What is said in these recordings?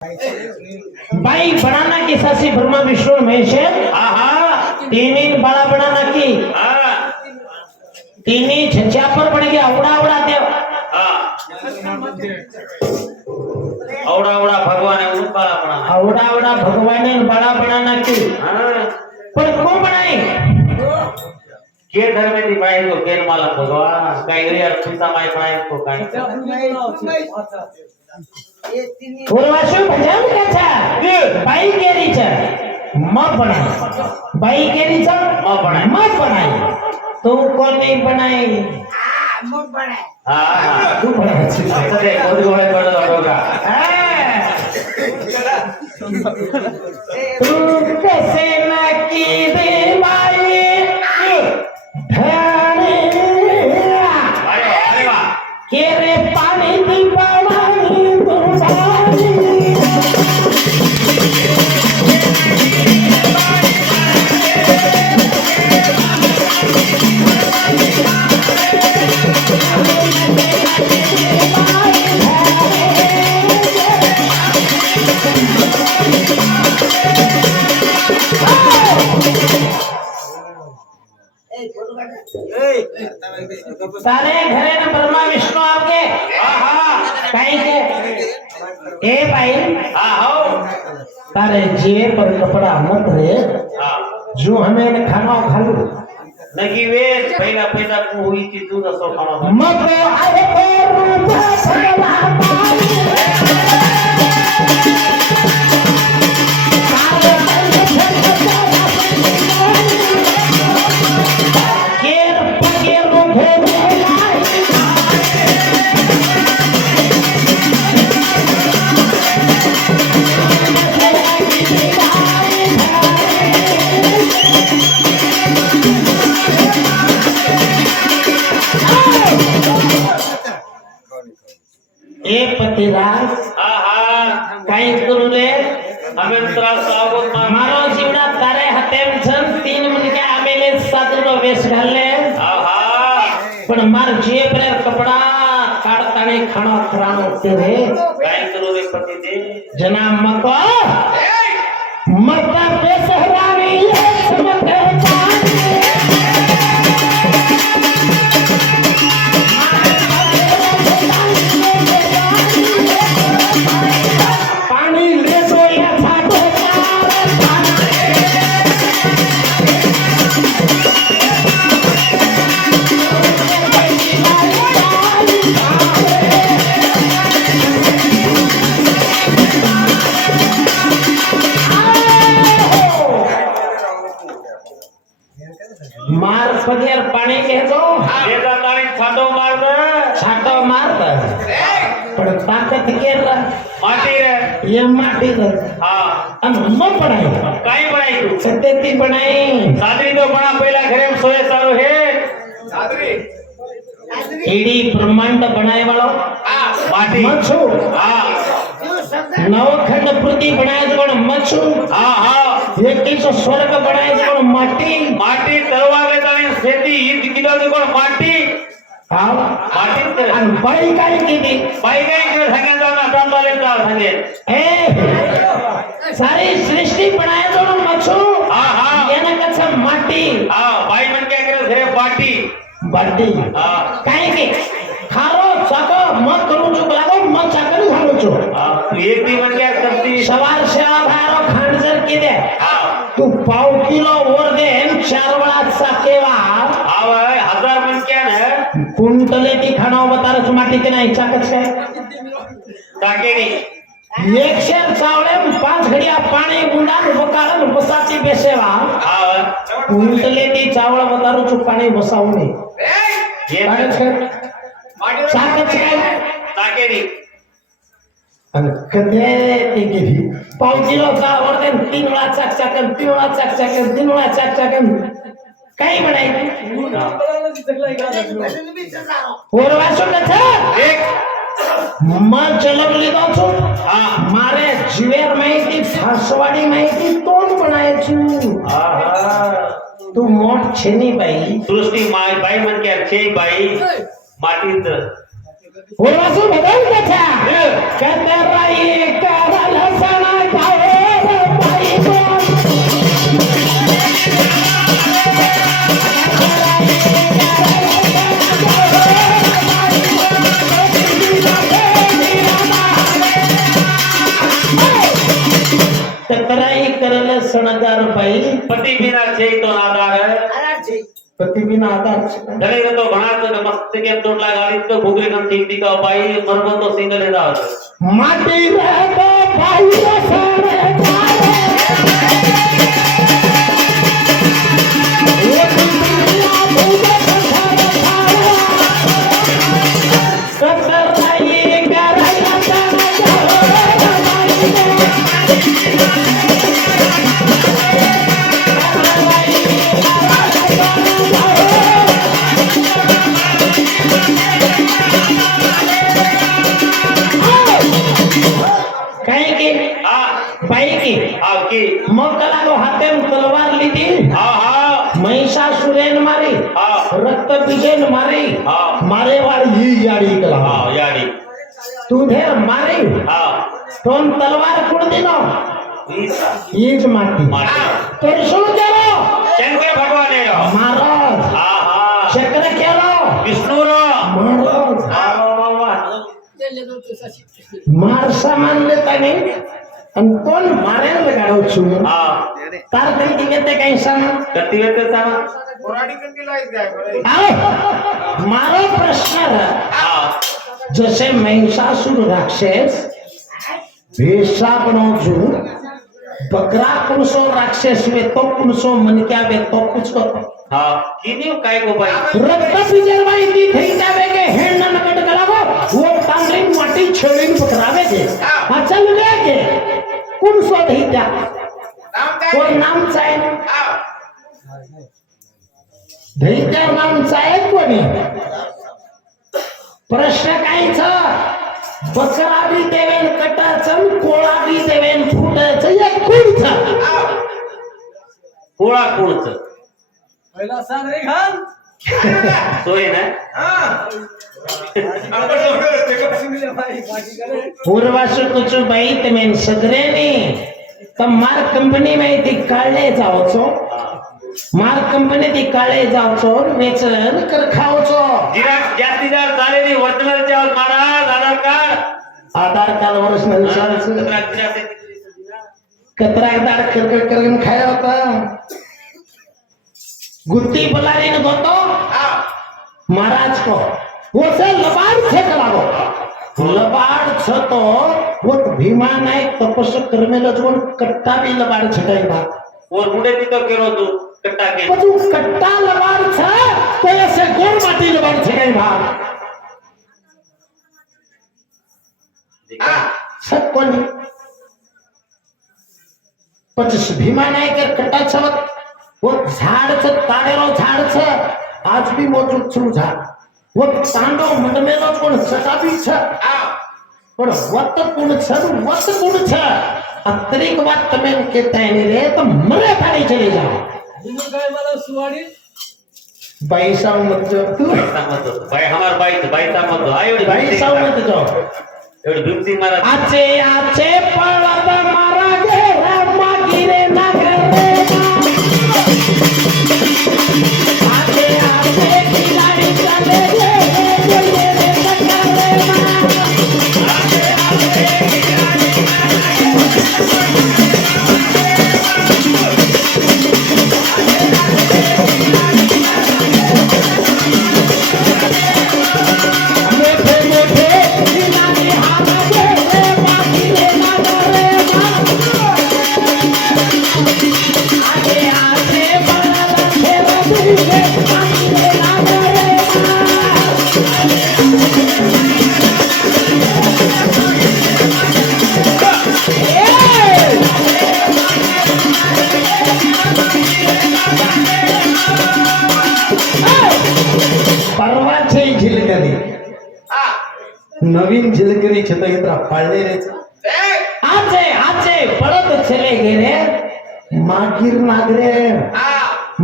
बाई बनाना की सासी ब्रह्मा विष्णु महेश तीन बड़ा बनाना की तीन छज्जा पर बन गया उड़ा उड़ा देव औड़ा औड़ा भगवान है उनका बनाना उड़ा उड़ा भगवान ने बड़ा बनाना की पर कौन बनाई के घर में दिखाई तो केन माला भगवान कई यार खुदा माई बनाई तो काई पूर्वाशु भजन कथा बाई केरी छ म बनाई बाई केरी छ म बनाई तू कौन नहीं बनाई म बनाई हां तू बनाई अच्छा दे बहुत गोले पड़ होगा तू कैसे न की दे बाई धने अरे वाह के रे पानी दी बनाई तुम्हारी सारे घरे न ब्रह्मा विष्णु आपके कहीं के ए भाई हो तारे जे पर कपड़ा मत रे जो हमें न खाना खालू नकी वे पहिला पैदा हुई थी तू तो सो खाना मत आए को रूप काही करू रे हमें तरा सावध मारो जीवना तारे हतेम छन तीन मुनके आमेले सादरो वेश घालले पण मार जे पर कपड़ा काढताने खाना खरानो तेरे काय करू रे पति दे जना मको मरता बेसहरानी समते मार पगेर पाणी घेतो देता ताणी छाटो मारत पण ताकत केर माटी रे ये माटी रे हां अन म पडाई काय बनाई तू सत्तेती बनाई सादरी तो बना पहिला घरे में सोए सारो है सादरी इडी ब्रह्मांड बनाए वालो माटी मछु नवखंड पृथ्वी बनाए तो मछु एक स्वर्ग बनाए तो माटी माटी तरवागे ताणी खेती ईद किलो तो माटी हां माटी अन बाई काय केली बाई काय के संगे जाना टंडले दा संगे ए सारी सृष्टि बनाए तो मछु येना कच्चा माटी बाई मन क्या करे घरे बाटी बाटी काय के खारो चाको मत करू जो लागो मत चाकरी घालू जो तू एक दी मन क्या करती सवार सेवा भारो खांडजर के दे तू पाव किलो वर दे 4 वेळा चाकेवा आव 1000 मन क्या न कुंटले ती खाना बतारच माटी के नाही चाकच काय ताकेनी एक शेर चावले 5 घडिया पाणी गुंडान बकाळन बसाची बेसेवा कुंटले ती चावळ बतारू पाणी बसावणे ये चाकच काय ताकेनी आणि कधी ते गेली पाव किलो चावळ दे 3 वेळा चाकचाकन 3 वेळा चाकचाकन 3 वेळा चाकचाकन काही म्हणाय ओरवासो कथा एक मन चलवली दो मारे जीवेर माहिती फासवाडी माहिती तोंड बनायची तू मोठ छेनी बाई सृष्टि माई बाई मन क्या छे बाई माटीत उर्वासू बदल कथा कतराई करल सणा गावे बाई कतराई करल सणगार बाई પતિ વિના છે તો આધાર આધાર છે पति बिना आधार દરેક તો ઘણા તો મસ્ત કેમ તોડલા ગાડી તો ઘુગરી કમ ઠીક ઠીક ભાઈ મરબો તો સિંગલ એડા હતો माटी रहतो भाई सणे गावे वो दुनिया भूले कतराई करल सणा गावे कहीं की હા बाई की આવ કી मोकला को हाथे में तलवार ली थी હા હા महिषासुरेन मारी હા रक्त बीजेन मारी हाँ। मारे वाली ये यारी कला હા યાડી तुझे मारी હા तोन तलवार कुड़ दिनो ईज माटी માટી त्रिशूल केलो શંકર ભગવાન એરો महाराज હા હા चक्र केलो વિષ્ણુ રો महाराज હા વાહ વાહ मार सामान लेता नहीं अंतोन मारे लगाड़ो छु હા तार दिन की कहते कहीं सामान કતી વેતે સામા आओ मारो प्रश्न है હા जैसे महिषासुर राक्षस भेषा बनो जो बकरा कुणसो राक्षस वे तो कुणसो मन क्या वे तो कुछ को હા કીની કાય કો ભાઈ रक्त बिजरवाई दी थई जावे के हेण न कट गलावो वो तांगरी माटी छेड़ीन पकड़ावे के चल ले के कुणसो धई जा कोई नाम चाहे धई जा नाम चाहे कोणी प्रश्न काय छ बकरा बी देवेन कटाचन कोळा बी देवेन फुटाचं एक कुण छ કોળા કોળચ पहिला सांग रे घाल सोय ना पूर्वासु कुछ बाई तमेन सगरे ने तम मार कंपनी में ती काढले जावचो मार कंपनी ती काढले जावचो वेचन कर खावचो જીરા જાતિદાર ચાલેની ઓરિજિનલ ચાલ મહારાજ આધાર કાર્ડ आधार कार्ड वर्ष नंतर કતરા જીરા कतरा दाड कर खाया होता गुत्ती बुलारी ने गोतो महाराज को वो से लबाड़ से करावो लबाड़ छ तो वो भीमा नायक तपस्या करमेला जोन कट्टा भी लबाड़ छटाई बा ઓર મુડે થી તો કેરો તું કટ્ટા કે पछु कट्टा लबाड़ छ तो ऐसे गोर माटी लबाड़ छटाई बा सब कोनी पचस भीमा नायक कट्टा छवत वो झाड छ ताडेरो झाड छ आज भी मौजूद छु झाड वो तांडो मंडमेलो कोण सटाबी छ पण वत कोण छ वत कोण छ अत्रिक वात तमेन केताय ने रे तो मरे थाडी चले जाओ हिंदू काय मला सुवाडी पैसा मत जो तू પૈસા મત દો. ભાઈ હમાર ભાઈ છે પૈસા મત દો. આ એવડી पैसा मत जो એવડી ભીમસિંહ મહારાજ आचे आचे पळत मारा गे रामा गिरे नगरे आचे आचे खिलाडी चले गे गे रे नगरे आचे आचे मोठे मोठे खिलाडी हात गे रे बाकी रे नगरे आचे आचे पळत खेळ दुगे बाकी रे नगरे परवाचे झिलकरी नवीन झिलकरी छतयत्रा पाळले रे आचे आचे पळत चले गेले मागीर नागरे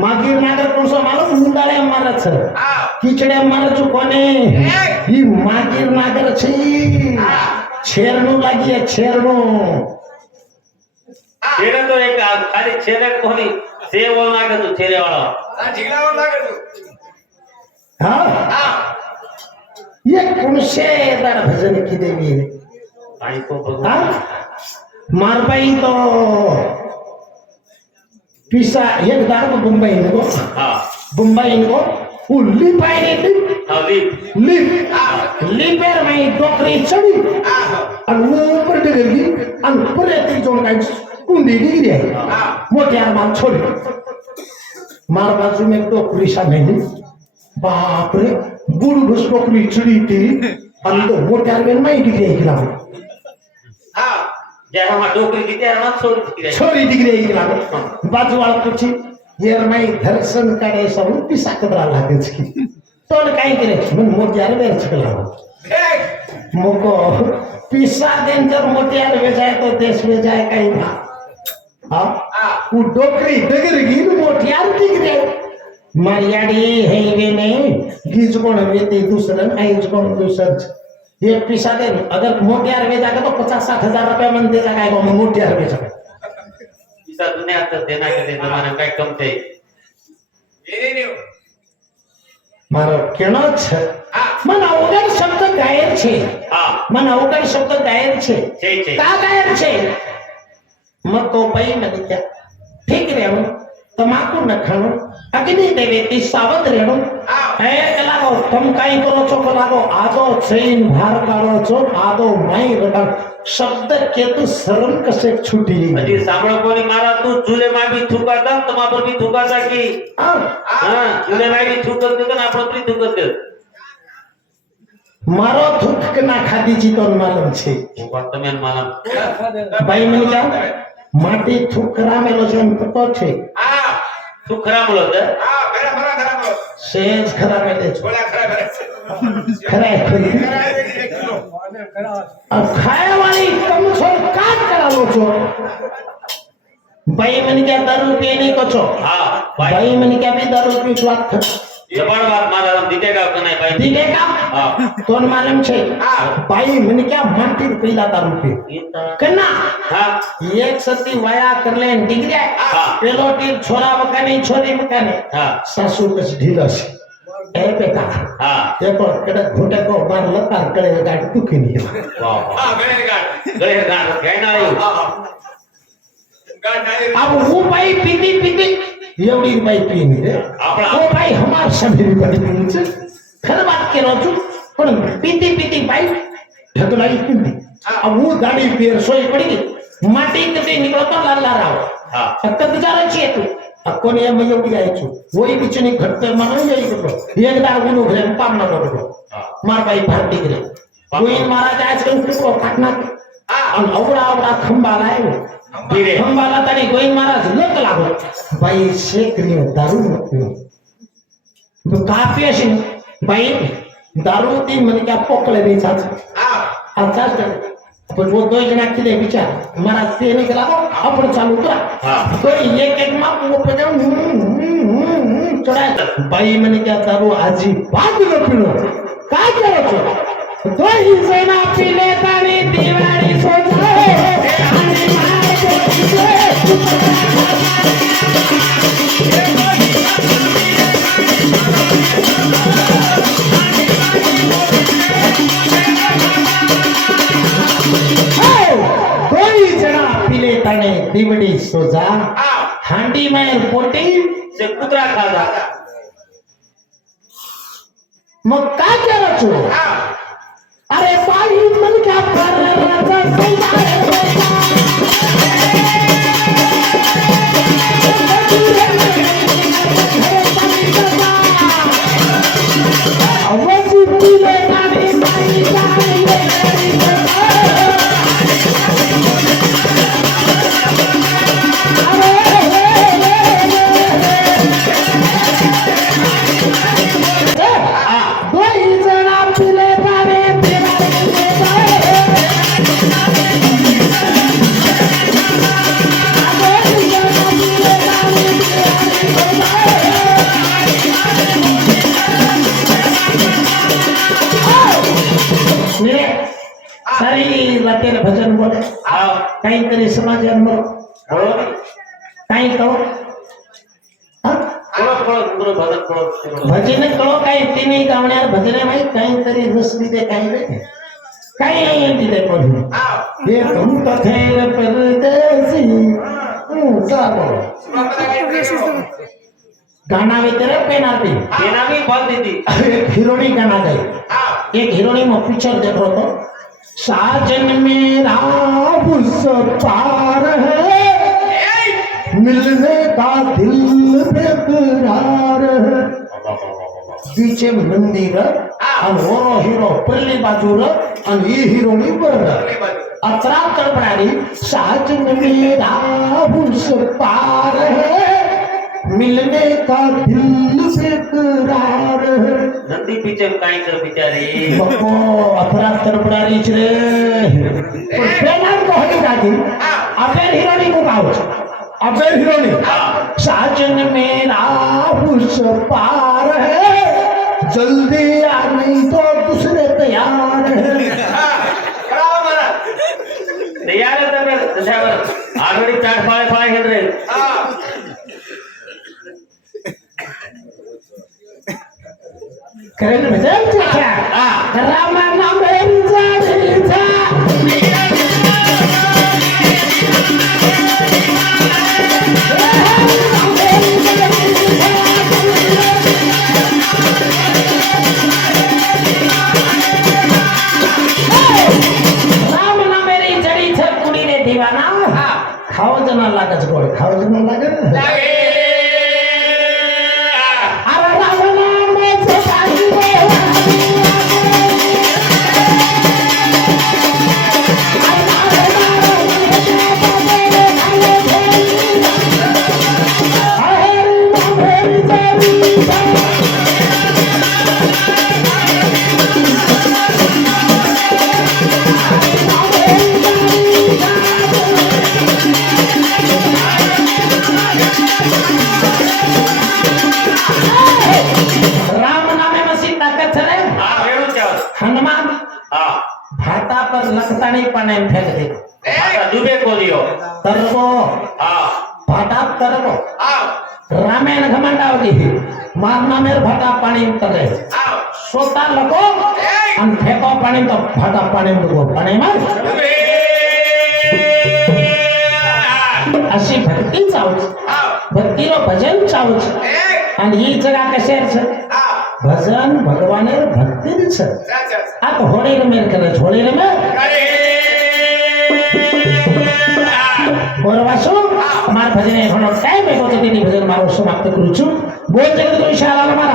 मागीर नागर कोणसो मारो मुंडाळे मारच किचडे मारच कोने ही मागीर नागर छी छेरनो लागी है छेरनो छेड़े तो एक खाली छेड़े कोनी से बोल ना के तू छेड़े वाला हाँ ये कुणसे दर भजन की देवी रे आई को हाँ भगवान मारबाई तो पिसा एक दार को मुंबई इनको हां मुंबई इनको उल्ली पाई ने अभी लिपेर में डोकरी चढ़ी और ऊपर डगर गई और ऊपर रहती जोन का कुंडी डिग्री है मोटियार मार छोड़ी मार बाजू में एक डोकरी सा नहीं बाप रे बुढ़ घुस डोकरी चढ़ी थी और तो मोटियार में नहीं डिग्री है खिला जय हम डोकरी की जय हम छोरी डिग्री है खिला बाजू वाला पूछी यार मैं दर्शन करे सब पिसा कदरा लागे छी तोड़ काई करे मन मोटियार में छकला मोको पिसा डेंजर मोटियार में जाए तो देश में जाए कहीं ना हाँ वो डोकरी डगर गिर मोटियार डिग्री मर्यादी है वे नहीं गीज कोण वेती दूसरन आइज कोण दूसर ये पिसा दे अगर मोटियार में जाके तो 50-60 हजार रुपया मन दे जाएगा वो मोटियार में जाके इसा दुनिया तो देना के दे जमाने काय कम थे मारो केनो छे मन अवगण शब्द गायर छे हां मन अवगण शब्द गायर छे छे का गायर छे मत तो पई मन क्या ठीक रेणु तमाकू न खाणो अग्नि देवेती सावध रेणु हे लागो तुम काई करो छो को लागो आदो चैन भार काढो छो आदो माई रडा शब्द केतु शरम कसे छूटी अजी सांभळो कोणी मारा तू झुले में भी थुकाता तमा पर भी थुकाता की हां झुले में भी थुकत के ना पर भी थुकत के मारो थूक ना खादी जी तो मालूम छे वो बात तो मैं मालूम भाई मन क्या माटी थुकरा में लोजन पतो छे सुखरा बोलत सेज खरा में दे छो खरा अब खाए वाली कम छोड़ काट करा लो छो भाई मन क्या दारू पिए नहीं को छो हां भाई भाई मन क्या भी दारू पी स्वाद ख जबड़ बात मारा हम दिखेगा कि नहीं भाई दिखेगा हां तो मालूम छे भाई मन क्या माटी पीला दारू पी कन्ना हां एक सती वाया कर ले डिग्री पेलो टीर छोरा मकानी छोरी मकानी हां सासू कस ढीला छे ए बेटा हां देखो कड़े घोटे को मार लतार करे गाड़ी दुखी नहीं वाह हां गए गाड़ गए ना अब वो भाई पीती पीती एवढी बाई पीनी रे वो भाई हमार सभी बाई पीनी छे खर बात के रोजू पण पीती पीती बाई ढकलाई पीती अब वो गाड़ी पेर सोई पड़ी गई माटी कते निकलो तो लाला राव हां फक्त बिचारा छे तू अकोने ये मैं एवढी आई छु वही बिचनी घटते मानो यही करो एक दार गुनु घरे पाम ना करो मार भाई भारती करे कोई महाराज आज को काटना और औड़ा औड़ा खंबा लायो धीरे खंबाला तरी गोविंद महाराज लत लागो भाई शेकनी दारू मत पियो काफी अशी भाई दारू ती मन क्या पोकले नहीं चाच अच्छा पण वो दो जना किले विचार महाराज ते नहीं लागो आपण चालू करा तो एक एक माप वो पे चढ़ा भाई मन क्या दारू आजी बात न पियो काय करो छो तो ही सेना पीले तानी दिवाली सोचा आने मार कोई जना पीले ताने दिवड़ी सोजा हांडी में पोटी से कुतरा खादा मग काय करो छो अरे बाई मन क्या पर राजा काहीतरी समाजांवर बोलो काही कहो हा? बोलो भजन बोलो भजन कहो काही तिने गावण्यावर भजने माहीत काहीतरी नसली ते काही नाही काही तिथे पडू हे तुम कथेर परदेसी चा बोलो गाना वेतरे पेनाल्टी बेनामी बोल दीदी एक हिरोनी गाना गई एक हिरोनी में पिक्चर देख रहा था साजन मेरा उस पार है मिलने का दिल बेकरार है पीछे मंदिर आणि ओरो हिरो पहिली बाजूर आणि ही हिरोनी बर अतरा तडपणारी साजन मेरा उस पार है मिलने का दिल बेकरार है नंदी पीछे काय कर बिचारी बप्पो अपराध तडपणारी रे पेनार तो होई दादी अबेर हिरोनी को गाव अबेर हिरोनी साजन मेरा उस पार है जल्दी आ नहीं तो दूसरे तैयार है तयार आहे तर त्याच्यावर ऑलरेडी 4 फाळे घेत रे करेल भजन क्या रामा नाम रीचा राम नाम री जड़ी छ कुड़ी रे दीवाना खाओ जना लागत गोड़ खाओ जना लागत अरे राम नाम से साई राम नामे मसी ताकत छे रे हा वेळू त्यावर हनुमान हा भाटा पर लखतानी पाने में फेंक दे आता डुबे कोलियो तरबो हा भाटा तरबो हा रामायण घमंडावली मारना मेर भाटा पानी में तरे हा सोता लको अन फेंको पानी तो भाटा पानी में लगो पानी में डुबे अशी भक्ती चावच हा भक्तीरो भजन चावच आणि ही जगा कशेर छ हा भजन भगवानेर भक्ती छ आप होळी रे मेर करे होळी रे मेर पोरवासो मार भजने होणो टाइम एकोते तिनी भजन मारो समाप्त करू छु बोल जगत को इशारा मार